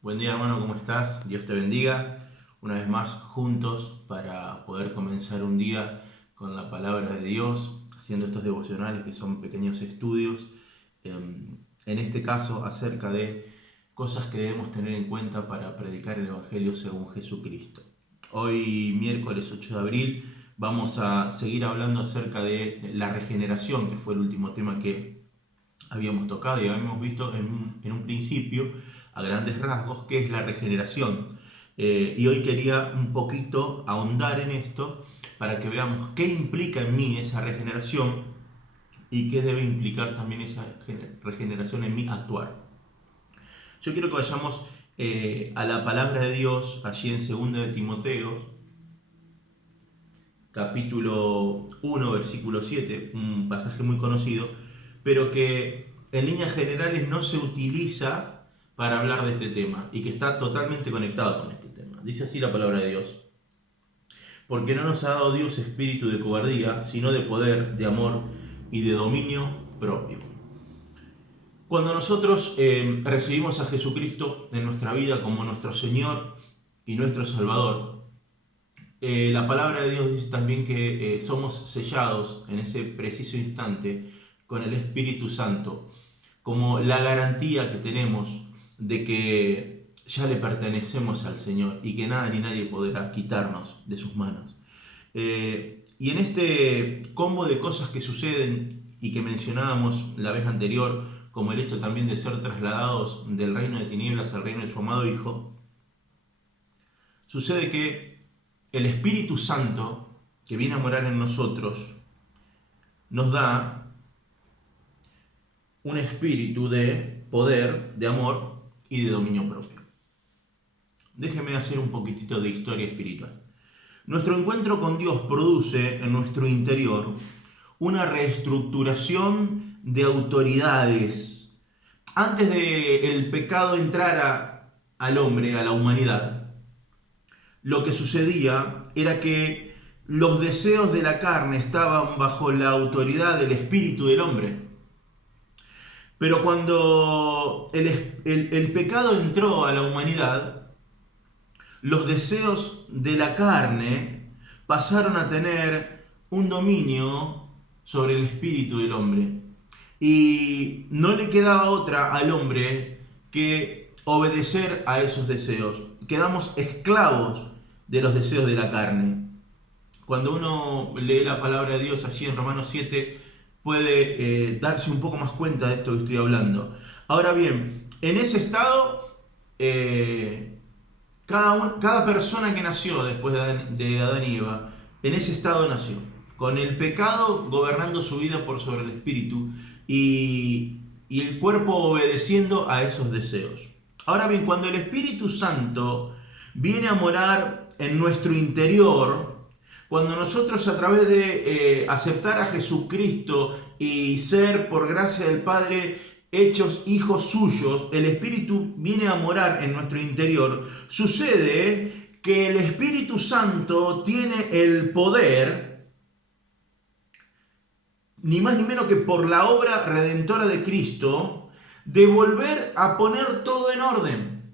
Buen día hermano, ¿cómo estás? Dios te bendiga. Una vez más juntos para poder comenzar un día con la palabra de Dios, haciendo estos devocionales que son pequeños estudios, en este caso acerca de cosas que debemos tener en cuenta para predicar el Evangelio según Jesucristo. Hoy miércoles 8 de abril vamos a seguir hablando acerca de la regeneración, que fue el último tema que habíamos tocado y habíamos visto en un principio a grandes rasgos qué es la regeneración. Y hoy quería un poquito ahondar en esto para que veamos qué implica en mí esa regeneración y qué debe implicar también esa regeneración en mi actuar. Yo quiero que vayamos a la palabra de Dios allí en 2 de Timoteo, capítulo 1, versículo 7, un pasaje muy conocido, pero que en líneas generales no se utiliza para hablar de este tema y que está totalmente conectado con este tema. Dice así la palabra de Dios: porque no nos ha dado Dios espíritu de cobardía, sino de poder, de amor y de dominio propio. Cuando nosotros recibimos a Jesucristo en nuestra vida como nuestro Señor y nuestro Salvador, la palabra de Dios dice también que somos sellados en ese preciso instante con el Espíritu Santo, como la garantía que tenemos de que ya le pertenecemos al Señor y que nada ni nadie podrá quitarnos de sus manos. Y en este combo de cosas que suceden y que mencionábamos la vez anterior, como el hecho también de ser trasladados del reino de tinieblas al reino de su amado Hijo, sucede que el Espíritu Santo, que viene a morar en nosotros, nos da un espíritu de poder, de amor y de dominio propio. Déjeme hacer un poquitito de historia espiritual. Nuestro encuentro con Dios produce en nuestro interior una reestructuración de autoridades. Antes de el pecado entrara al hombre, a la humanidad, lo que sucedía era que los deseos de la carne estaban bajo la autoridad del espíritu del hombre. Pero cuando el pecado entró a la humanidad, los deseos de la carne pasaron a tener un dominio sobre el espíritu del hombre. Y no le quedaba otra al hombre que obedecer a esos deseos. Quedamos esclavos de los deseos de la carne. Cuando uno lee la palabra de Dios allí en Romanos 7, puede darse un poco más cuenta de esto que estoy hablando. Ahora bien, en ese estado, cada persona que nació después de Adán y Eva, en ese estado nació, con el pecado gobernando su vida por sobre el espíritu y el cuerpo obedeciendo a esos deseos. Ahora bien, cuando el Espíritu Santo viene a morar en nuestro interior, cuando nosotros a través de aceptar a Jesucristo y ser por gracia del Padre hechos hijos suyos, el Espíritu viene a morar en nuestro interior, sucede que el Espíritu Santo tiene el poder, ni más ni menos que por la obra redentora de Cristo, de volver a poner todo en orden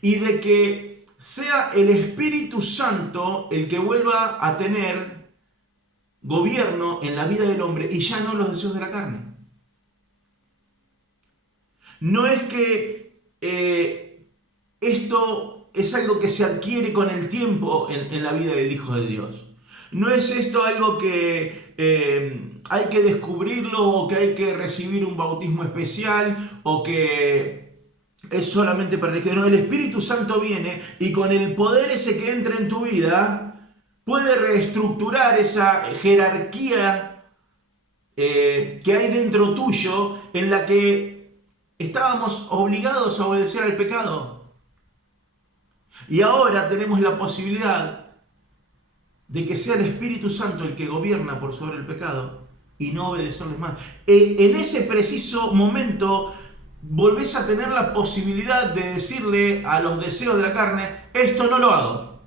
y de que sea el Espíritu Santo el que vuelva a tener gobierno en la vida del hombre y ya no los deseos de la carne. No es que esto es algo que se adquiere con el tiempo en la vida del Hijo de Dios. No es esto algo que hay que descubrirlo o que hay que recibir un bautismo especial o que es solamente para el Hijo. No, el Espíritu Santo viene y con el poder ese que entra en tu vida puede reestructurar esa jerarquía que hay dentro tuyo en la que estábamos obligados a obedecer al pecado. Y ahora tenemos la posibilidad de que sea el Espíritu Santo el que gobierna por sobre el pecado y no obedecerles más. En ese preciso momento volvés a tener la posibilidad de decirle a los deseos de la carne: esto no lo hago,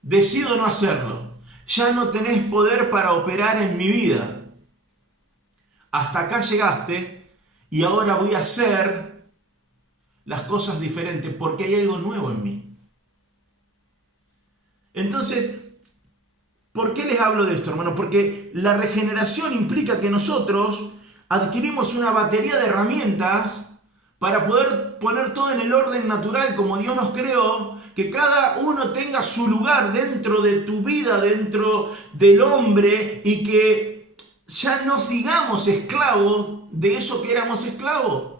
decido no hacerlo, ya no tenés poder para operar en mi vida. Hasta acá llegaste y ahora voy a hacer las cosas diferentes porque hay algo nuevo en mí. Entonces, ¿por qué les hablo de esto, hermano? Porque la regeneración implica que nosotros adquirimos una batería de herramientas para poder poner todo en el orden natural como Dios nos creó, que cada uno tenga su lugar dentro de tu vida, dentro del hombre, y que ya no sigamos esclavos de eso que éramos esclavos.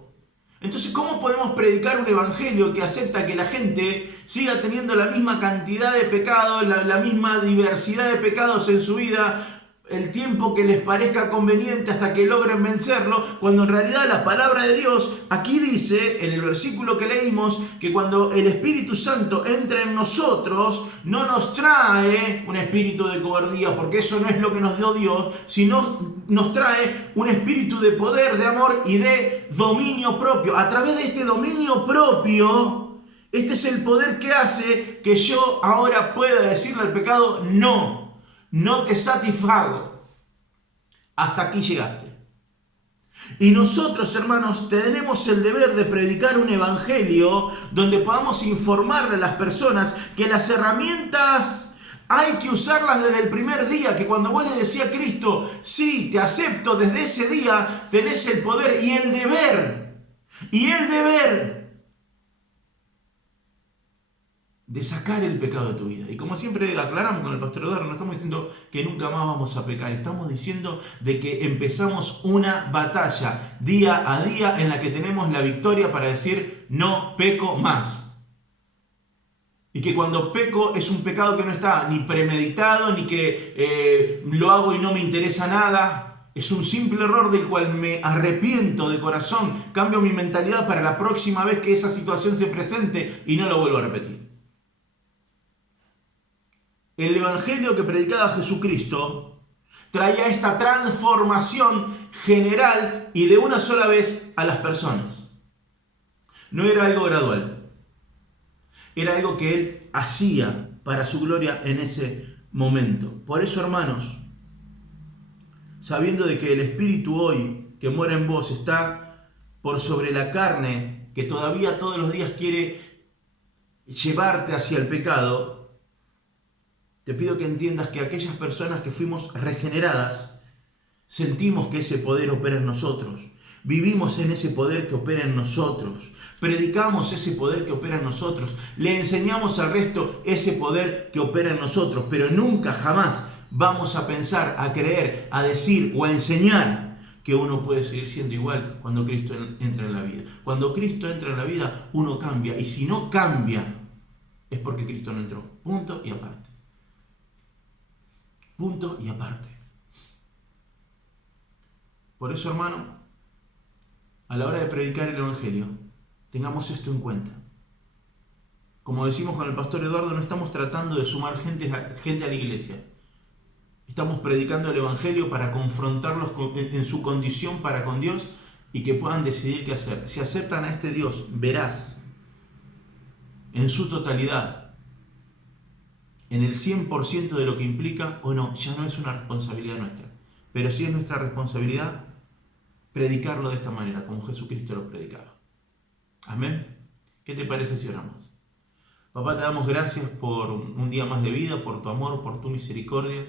Entonces, ¿cómo podemos predicar un evangelio que acepta que la gente siga teniendo la misma cantidad de pecados, la misma diversidad de pecados en su vida, el tiempo que les parezca conveniente hasta que logren vencerlo, cuando en realidad la palabra de Dios aquí dice, en el versículo que leímos, que cuando el Espíritu Santo entra en nosotros, no nos trae un espíritu de cobardía, porque eso no es lo que nos dio Dios, sino nos trae un espíritu de poder, de amor y de dominio propio. A través de este dominio propio, este es el poder que hace que yo ahora pueda decirle al pecado, no te satisfago. Hasta aquí llegaste. Y nosotros, hermanos, tenemos el deber de predicar un evangelio donde podamos informarle a las personas que las herramientas hay que usarlas desde el primer día, que cuando vos le decías a Cristo, sí, te acepto, desde ese día tenés el poder y el deber de sacar el pecado de tu vida. Y como siempre aclaramos con el pastor Eduardo, no estamos diciendo que nunca más vamos a pecar, estamos diciendo de que empezamos una batalla día a día en la que tenemos la victoria para decir no peco más. Y que cuando peco es un pecado que no está ni premeditado, ni que lo hago y no me interesa nada. Es un simple error del cual me arrepiento de corazón, cambio mi mentalidad para la próxima vez que esa situación se presente y no lo vuelvo a repetir. El evangelio que predicaba Jesucristo traía esta transformación general y de una sola vez a las personas. No era algo gradual. Era algo que Él hacía para su gloria en ese momento. Por eso, hermanos, sabiendo de que el Espíritu hoy que mora en vos está por sobre la carne, que todavía todos los días quiere llevarte hacia el pecado, te pido que entiendas que aquellas personas que fuimos regeneradas, sentimos que ese poder opera en nosotros, vivimos en ese poder que opera en nosotros, predicamos ese poder que opera en nosotros, le enseñamos al resto ese poder que opera en nosotros, pero nunca, jamás vamos a pensar, a creer, a decir o a enseñar que uno puede seguir siendo igual cuando Cristo entra en la vida. Cuando Cristo entra en la vida, uno cambia, y si no cambia, es porque Cristo no entró. Punto y aparte. Punto y aparte. Por eso, hermano, a la hora de predicar el evangelio, tengamos esto en cuenta. Como decimos con el pastor Eduardo, no estamos tratando de sumar gente a la iglesia. Estamos predicando el evangelio para confrontarlos en su condición para con Dios y que puedan decidir qué hacer. Si aceptan a este Dios veraz, en su totalidad, en el 100% de lo que implica o no, ya no es una responsabilidad nuestra. Pero sí es nuestra responsabilidad predicarlo de esta manera, como Jesucristo lo predicaba. Amén. ¿Qué te parece si oramos? Papá, te damos gracias por un día más de vida, por tu amor, por tu misericordia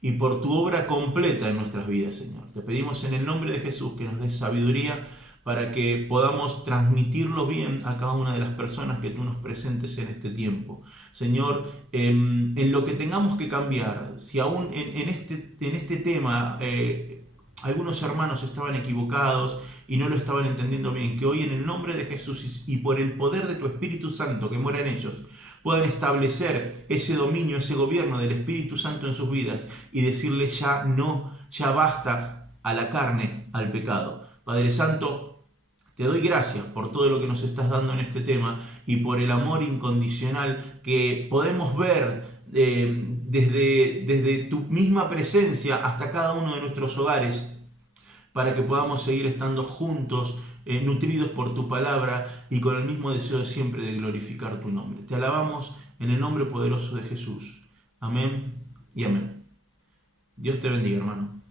y por tu obra completa en nuestras vidas, Señor. Te pedimos en el nombre de Jesús que nos des sabiduría para que podamos transmitirlo bien a cada una de las personas que tú nos presentes en este tiempo. Señor, en lo que tengamos que cambiar, si aún en este tema algunos hermanos estaban equivocados y no lo estaban entendiendo bien, que hoy en el nombre de Jesús y por el poder de tu Espíritu Santo que mora en ellos, puedan establecer ese dominio, ese gobierno del Espíritu Santo en sus vidas y decirle ya no, ya basta a la carne, al pecado. Padre Santo, te doy gracias por todo lo que nos estás dando en este tema y por el amor incondicional que podemos ver desde tu misma presencia hasta cada uno de nuestros hogares, para que podamos seguir estando juntos, nutridos por tu palabra y con el mismo deseo siempre de glorificar tu nombre. Te alabamos en el nombre poderoso de Jesús. Amén y amén. Dios te bendiga, hermano.